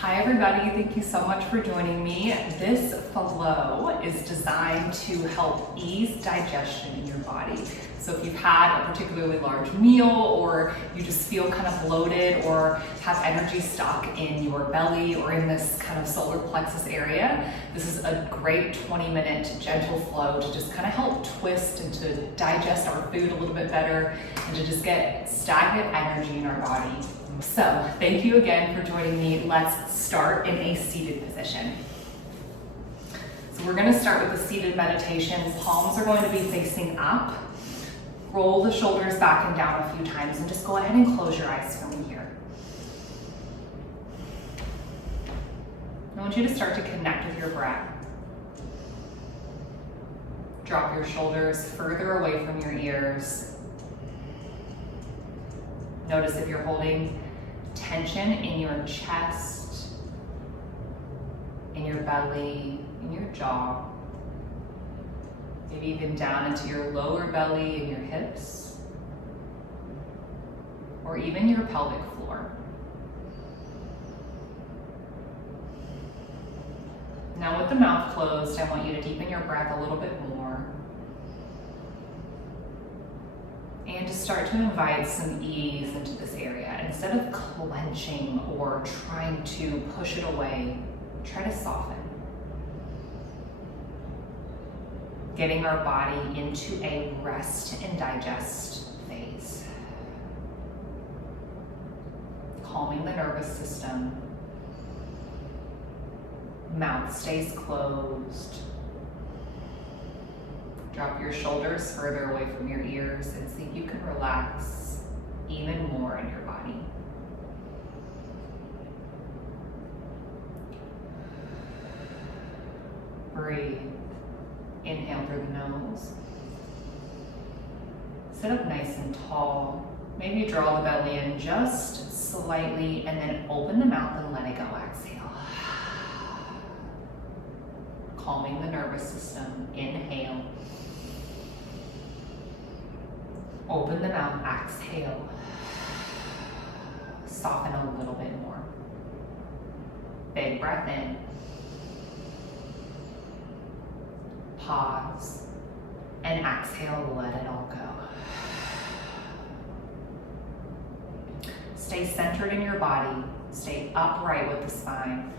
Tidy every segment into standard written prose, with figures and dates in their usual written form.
Hi everybody, thank you so much for joining me. This flow is designed to help ease digestion in your body. So if you've had a particularly large meal or you just feel kind of bloated or have energy stuck in your belly or in this kind of solar plexus area, this is a great 20-minute gentle flow to just kind of help twist and to digest our food a little bit better and to just get stagnant energy in our body. So thank you again for joining me. Let's start in a seated position. So we're going to start with the seated meditation. Palms are going to be facing up. Roll the shoulders back and down a few times and just go ahead and close your eyes for me here. I want you to start to connect with your breath. Drop your shoulders further away from your ears. Notice if you're holding tension in your chest, in your belly, in your jaw, maybe even down into your lower belly and your hips, or even your pelvic floor. Now with the mouth closed, I want you to deepen your breath a little bit more. And to start to invite some ease into this area. Instead of clenching or trying to push it away, try to soften. Getting our body into a rest and digest phase. Calming the nervous system. Mouth stays closed. Drop your shoulders further away from your ears and see if you can relax even more in your body. Breathe. Inhale through the nose. Sit up nice and tall. Maybe draw the belly in just slightly and then open the mouth and let it go. Exhale. Calming the nervous system. Inhale. Open the mouth, exhale. Soften a little bit more. Big breath in. Pause. And exhale, let it all go. Stay centered in your body. Stay upright with the spine.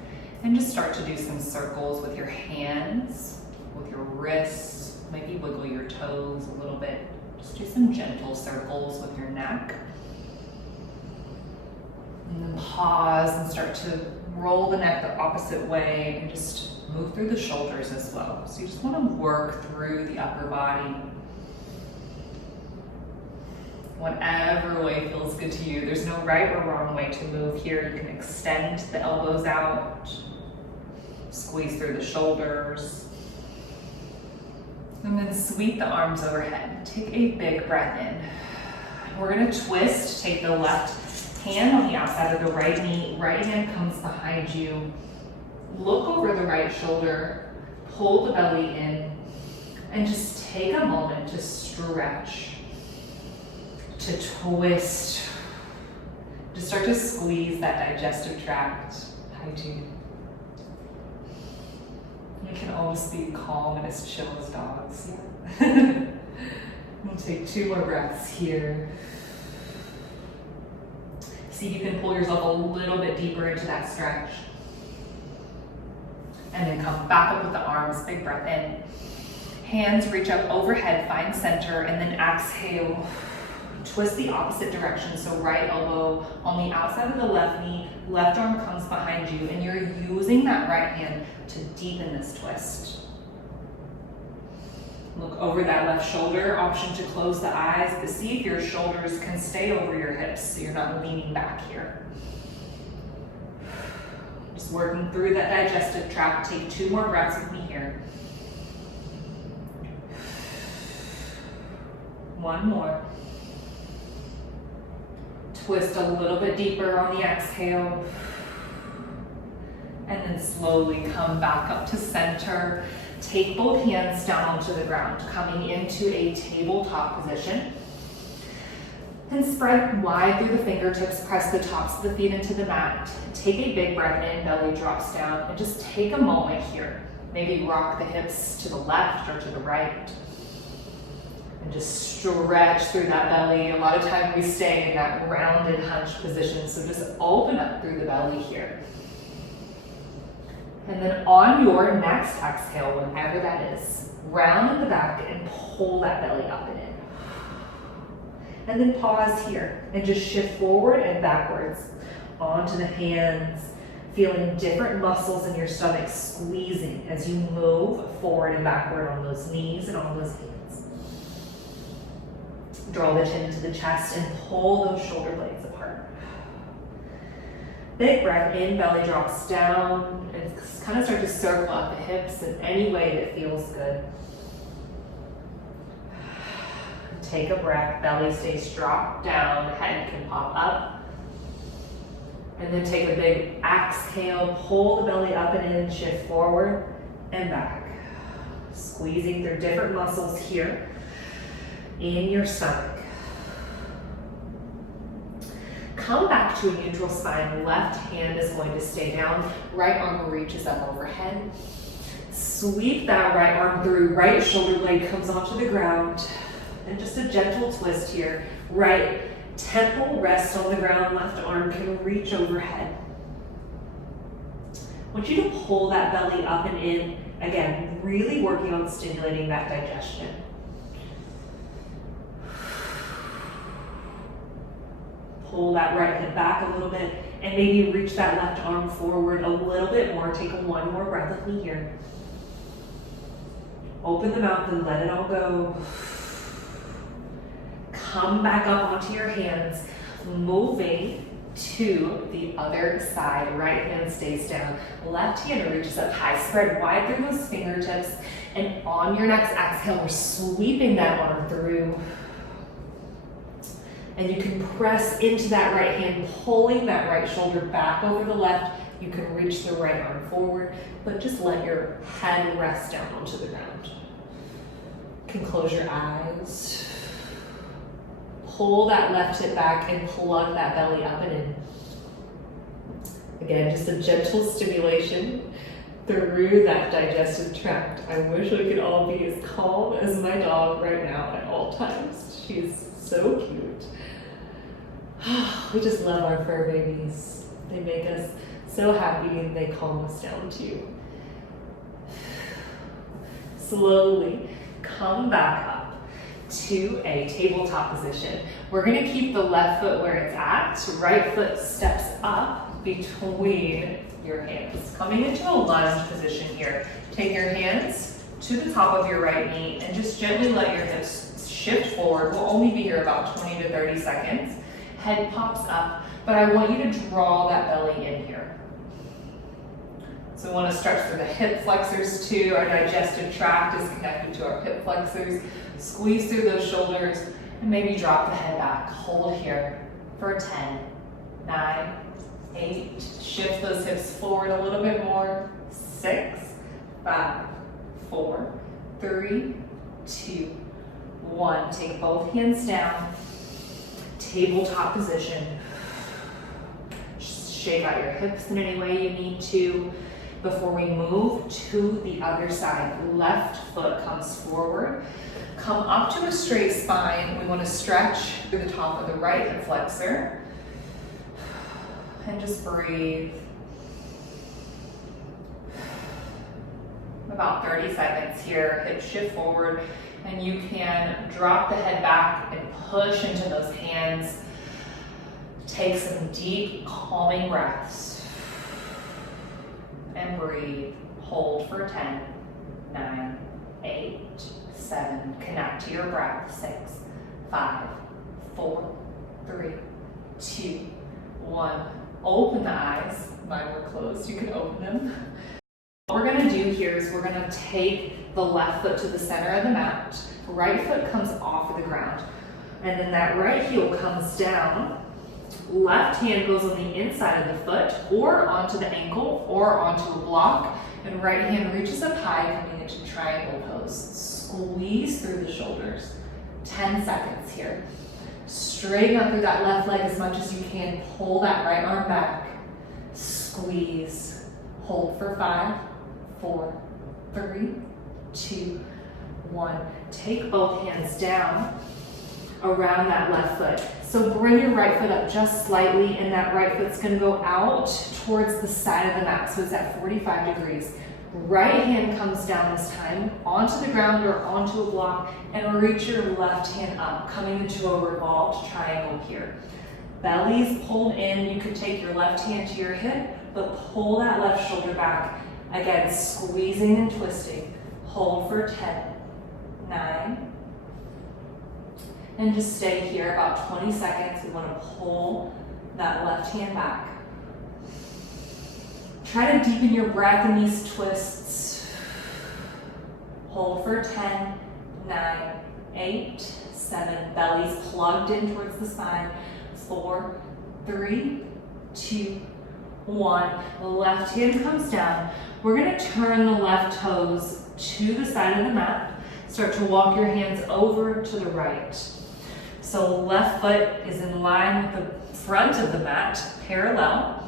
And just start to do some circles with your hands, with your wrists. Maybe wiggle your toes a little bit. Just do some gentle circles with your neck. And then pause and start to roll the neck the opposite way and just move through the shoulders as well. So you just want to work through the upper body. Whatever way feels good to you. There's no right or wrong way to move here. You can extend the elbows out, squeeze through the shoulders. And then sweep the arms overhead. Take a big breath in. We're going to twist. Take the left hand on the outside of the right knee. Right hand comes behind you. Look over the right shoulder. Pull the belly in. And just take a moment to stretch. To twist. Just start to squeeze that digestive tract. Hygiene. You can always be calm and as chill as dogs. Yeah. We'll take 2 more breaths here. See if you can pull yourself a little bit deeper into that stretch. And then come back up with the arms, big breath in. Hands reach up overhead, find center, and then exhale. Twist the opposite direction, so right elbow on the outside of the left knee, left arm comes behind you, and you're using that right hand to deepen this twist. Look over that left shoulder, option to close the eyes, but see if your shoulders can stay over your hips so you're not leaning back here. Just working through that digestive tract. Take 2 more breaths with me here. 1 more. Twist a little bit deeper on the exhale. And then slowly come back up to center. Take both hands down onto the ground, coming into a tabletop position. And spread wide through the fingertips, press the tops of the feet into the mat. Take a big breath in, belly drops down, and just take a moment here. Maybe rock the hips to the left or to the right. And just stretch through that belly. A lot of time we stay in that rounded hunch position, so just open up through the belly here. And then on your next exhale, whenever that is, round in the back and pull that belly up and in. And then pause here and just shift forward and backwards onto the hands, feeling different muscles in your stomach squeezing as you move forward and backward on those knees and on those hands. Draw the chin into the chest and pull those shoulder blades apart. Big breath in, belly drops down, and kind of start to circle up the hips in any way that feels good. Take a breath, belly stays dropped down, head can pop up. And then take a big exhale, pull the belly up and in, shift forward and back. Squeezing through different muscles here in your stomach. Come back to a neutral spine. Left hand is going to stay down. Right arm reaches up overhead. Sweep that right arm through. Right shoulder blade comes onto the ground. And just a gentle twist here. Right temple rests on the ground. Left arm can reach overhead. I want you to pull that belly up and in. Again, really working on stimulating that digestion. Pull that right hip back a little bit and maybe reach that left arm forward a little bit more. Take one more breath with me here. Open the mouth and let it all go. Come back up onto your hands, moving to the other side. Right hand stays down. Left hand reaches up high. Spread wide through those fingertips. And on your next exhale, we're sweeping that arm through. And you can press into that right hand, pulling that right shoulder back over the left. You can reach the right arm forward, but just let your head rest down onto the ground. You can close your eyes. Pull that left hip back and plug that belly up and in. Again, just a gentle stimulation through that digestive tract. I wish we could all be as calm as my dog right now at all times. She's so cute. We just love our fur babies. They make us so happy and they calm us down too. Slowly come back up to a tabletop position. We're going to keep the left foot where it's at. Right foot steps up between your hands. Coming into a lunge position here. Take your hands to the top of your right knee and just gently let your hips shift forward. We'll only be here about 20 to 30 seconds. Head pops up, but I want you to draw that belly in here. So we want to stretch through the hip flexors too. Our digestive tract is connected to our hip flexors. Squeeze through those shoulders and maybe drop the head back. Hold here for 10, 9, 8. Shift those hips forward a little bit more. 6, 5, 4, 3, 2, 1. Take both hands down. Tabletop position. Shake out your hips in any way you need to. Before we move to the other side, left foot comes forward. Come up to a straight spine. We want to stretch through the top of the right hip flexor. And just breathe. About 30 seconds here. Hip shift forward. And you can drop the head back and push into those hands. Take some deep, calming breaths. And breathe. Hold for 10, 9, 8, 7. Connect to your breath. 6, 5, 4, 3, 2, 1. Open the eyes. Mine were closed. You can open them. What we're going to do here is we're going to take the left foot to the center of the mat. Right foot comes off of the ground. And then that right heel comes down. Left hand goes on the inside of the foot or onto the ankle or onto a block. And right hand reaches up high, coming into triangle pose. Squeeze through the shoulders. 10 seconds here. Straighten up through that left leg as much as you can. Pull that right arm back. Squeeze. Hold for 5, 4, 3, 2, 1. Take both hands down around that left foot. So bring your right foot up just slightly, and that right foot's gonna go out towards the side of the mat. So it's at 45 degrees. Right hand comes down this time onto the ground or onto a block, and reach your left hand up, coming into a revolved triangle here. Belly's pulled in. You could take your left hand to your hip, but pull that left shoulder back. Again, squeezing and twisting. Hold for 10, 9, and just stay here about 20 seconds. We want to pull that left hand back. Try to deepen your breath in these twists. Hold for 10, 9, 8, 7. Belly's plugged in towards the spine. 4, 3, 2, 1. The left hand comes down. We're going to turn the left toes to the side of the mat. Start to walk your hands over to the right. So left foot is in line with the front of the mat, parallel.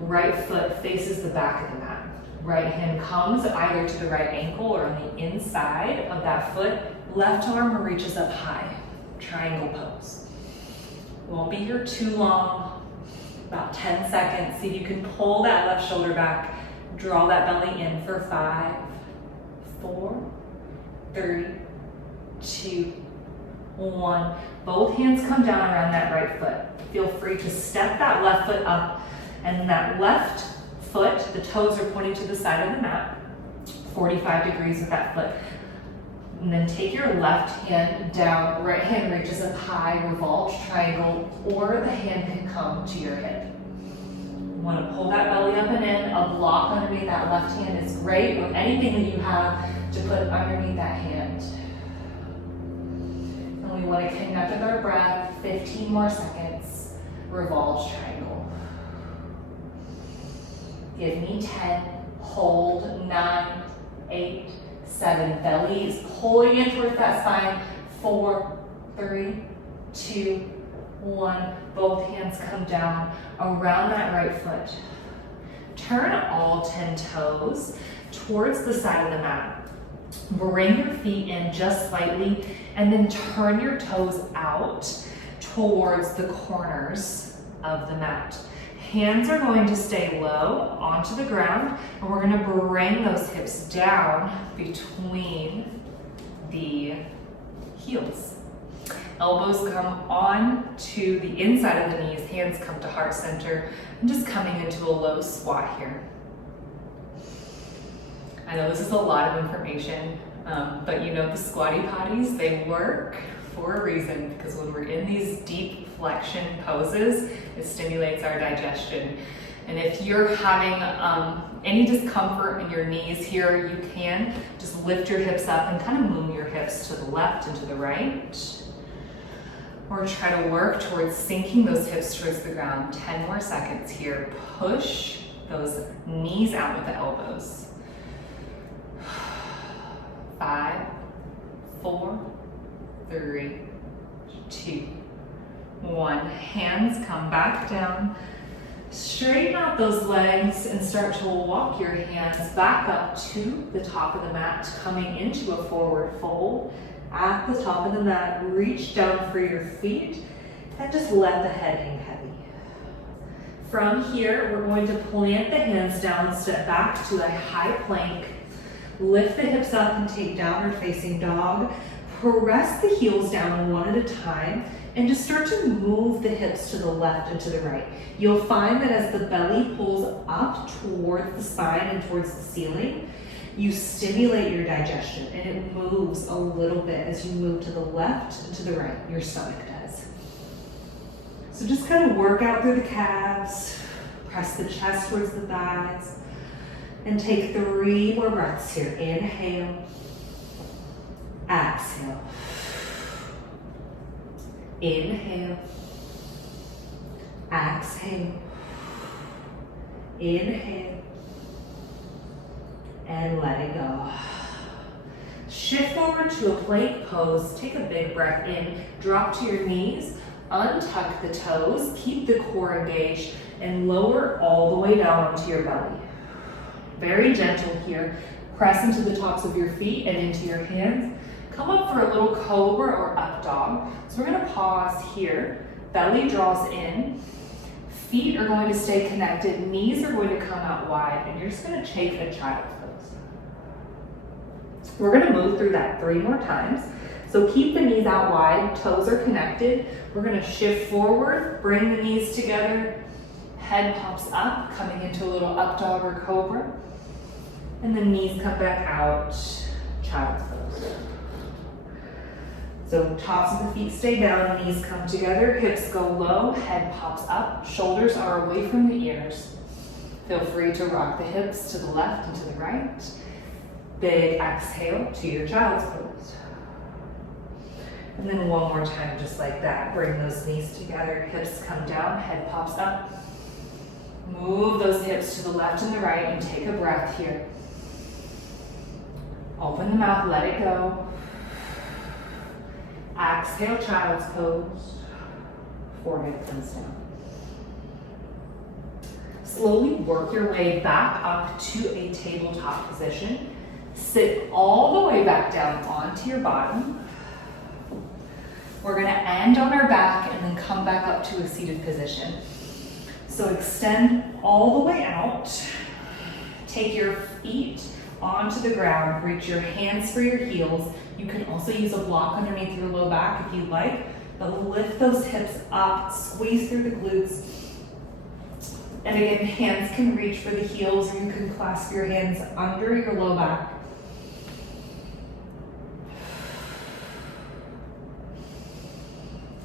Right foot faces the back of the mat. Right hand comes either to the right ankle or on the inside of that foot. Left arm reaches up high, triangle pose. Won't be here too long, about 10 seconds. See if you can pull that left shoulder back. Draw that belly in for 5, 4, 3, 2, 1. Both hands come down around that right foot. Feel free to step that left foot up, and that left foot, the toes are pointing to the side of the mat, 45 degrees with that foot. And then take your left hand down, right hand reaches up high, revolved triangle, or the hand can come to your hip. You want to pull that belly up and in. A block underneath that left hand is great, with anything that you have to put underneath that hand. And we want to connect with our breath, 15 more seconds, revolved triangle. Give me 10, hold, 9, 8, 7. Belly is pulling in towards that spine. 4, 3, 2, 1. Both hands come down around that right foot. Turn all 10 toes towards the side of the mat. Bring your feet in just slightly, and then turn your toes out towards the corners of the mat. Hands are going to stay low onto the ground, and we're going to bring those hips down between the heels. Elbows come on to the inside of the knees, hands come to heart center. I'm just coming into a low squat here. I know this is a lot of information, but you know the squatty potties, they work for a reason, because when we're in these deep flexion poses, it stimulates our digestion. And if you're having any discomfort in your knees here, you can just lift your hips up and kind of move your hips to the left and to the right. Or try to work towards sinking those hips towards the ground. 10 more seconds here. Push those knees out with the elbows. 5, 4, 3, 2, 1. Hands come back down. Straighten out those legs and start to walk your hands back up to the top of the mat, coming into a forward fold. At the top of the mat, reach down for your feet and just let the head hang heavy. From here, we're going to plant the hands down, step back to a high plank. Lift the hips up and take downward facing dog. Press the heels down one at a time and just start to move the hips to the left and to the right. You'll find that as the belly pulls up towards the spine and towards the ceiling, you stimulate your digestion, and it moves a little bit as you move to the left and to the right. Your stomach does. So just kind of work out through the calves, press the chest towards the thighs, and take 3 more breaths here. Inhale, exhale. Inhale, exhale. Inhale, and let it go. Shift forward to a plank pose. Take a big breath in. Drop to your knees. Untuck the toes, keep the core engaged, and lower all the way down onto your belly. Very gentle here. Press into the tops of your feet and into your hands. Come up for a little cobra or up dog. So we're gonna pause here. Belly draws in. Feet are going to stay connected. Knees are going to come out wide, and you're just gonna take a child's pose. We're gonna move through that 3 more times. So keep the knees out wide, toes are connected. We're gonna shift forward, bring the knees together. Head pops up, coming into a little up dog or cobra. And the knees come back out, child's pose. So tops of the feet stay down, knees come together, hips go low, head pops up, shoulders are away from the ears. Feel free to rock the hips to the left and to the right. Big exhale to your child's pose. And then one more time, just like that. Bring those knees together, hips come down, head pops up. Move those hips to the left and the right and take a breath here. Open the mouth, let it go. Exhale, child's pose. Forehead comes down. Slowly work your way back up to a tabletop position. Sit all the way back down onto your bottom. We're gonna end on our back and then come back up to a seated position. So extend all the way out. Take your feet onto the ground, reach your hands for your heels. You can also use a block underneath your low back if you like, but lift those hips up, squeeze through the glutes. And again, hands can reach for the heels, or you can clasp your hands under your low back.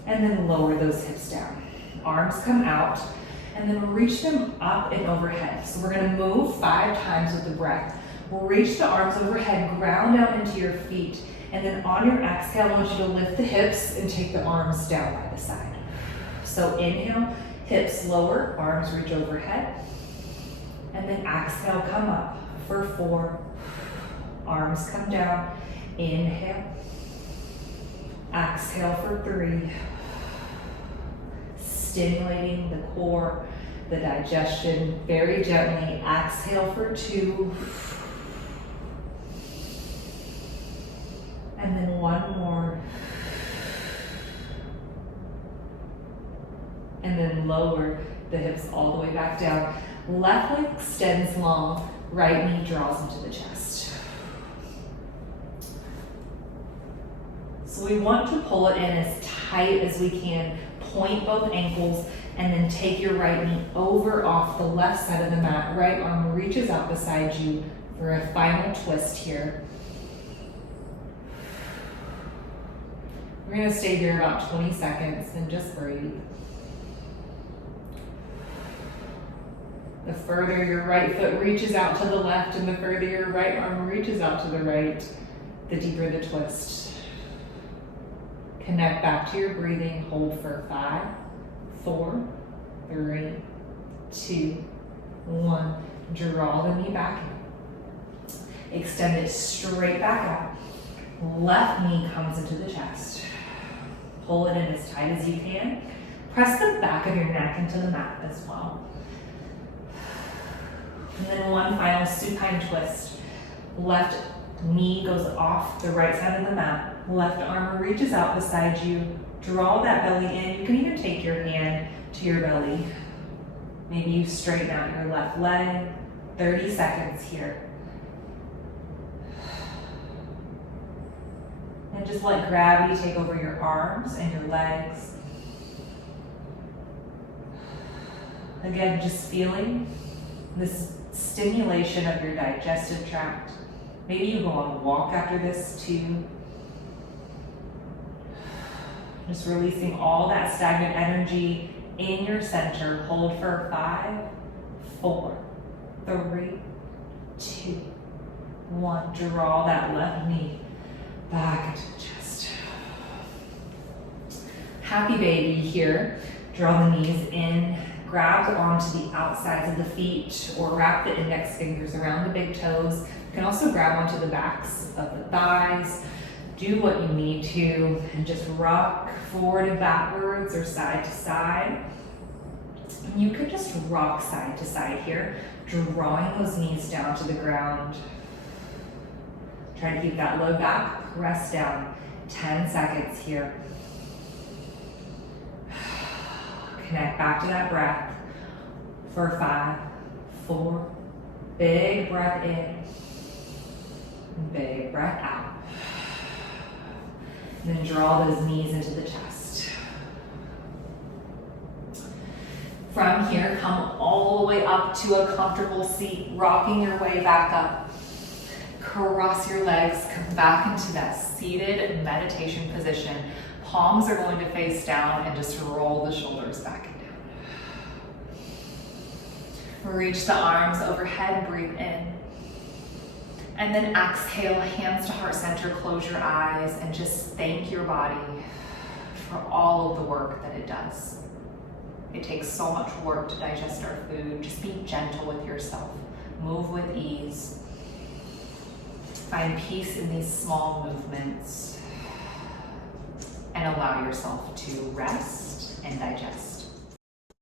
And then lower those hips down. Arms come out, and then reach them up and overhead. So we're gonna move 5 times with the breath. We'll reach the arms overhead, ground down into your feet, and then on your exhale, I want you to lift the hips and take the arms down by the side. So inhale, hips lower, arms reach overhead, and then exhale, come up for 4. Arms come down, inhale, exhale for 3. Stimulating the core, the digestion, very gently. Exhale for 2. And then 1 more. And then lower the hips all the way back down. Left leg extends long, right knee draws into the chest. So we want to pull it in as tight as we can. Point both ankles, and then take your right knee over off the left side of the mat. Right arm reaches out beside you for a final twist here. We're gonna stay here about 20 seconds and just breathe. The further your right foot reaches out to the left and the further your right arm reaches out to the right, the deeper the twist. Connect back to your breathing. Hold for 5, 4, 3, 2, 1. Draw the knee back in. Extend it straight back out. Left knee comes into the chest. Pull it in as tight as you can. Press the back of your neck into the mat as well. And then one final supine twist. Left knee goes off the right side of the mat. Left arm reaches out beside you. Draw that belly in. You can even take your hand to your belly. Maybe you straighten out your left leg. 30 seconds here. And just let gravity take over your arms and your legs. Again, just feeling this stimulation of your digestive tract. Maybe you go on a walk after this too. Just releasing all that stagnant energy in your center. Hold for 5, 4, 3, 2, 1. Draw that left knee back into the chest. Happy baby here. Draw the knees in. Grab onto the outsides of the feet or wrap the index fingers around the big toes. You can also grab onto the backs of the thighs. do what you need to and just rock forward and backwards or side to side. And you could just rock side to side here, drawing those knees down to the ground. Try to keep that low back press down. 10 seconds here. Connect back to that breath for 5, 4, big breath in, big breath out. And then draw those knees into the chest. From here, come all the way up to a comfortable seat, rocking your way back up. Cross your legs, come back into that seated meditation position. Palms are going to face down and just roll the shoulders back and down. Reach the arms overhead, breathe in. And then exhale, hands to heart center, close your eyes, and just thank your body for all of the work that it does. It takes so much work to digest our food. Just be gentle with yourself. Move with ease. Find peace in these small movements and allow yourself to rest and digest.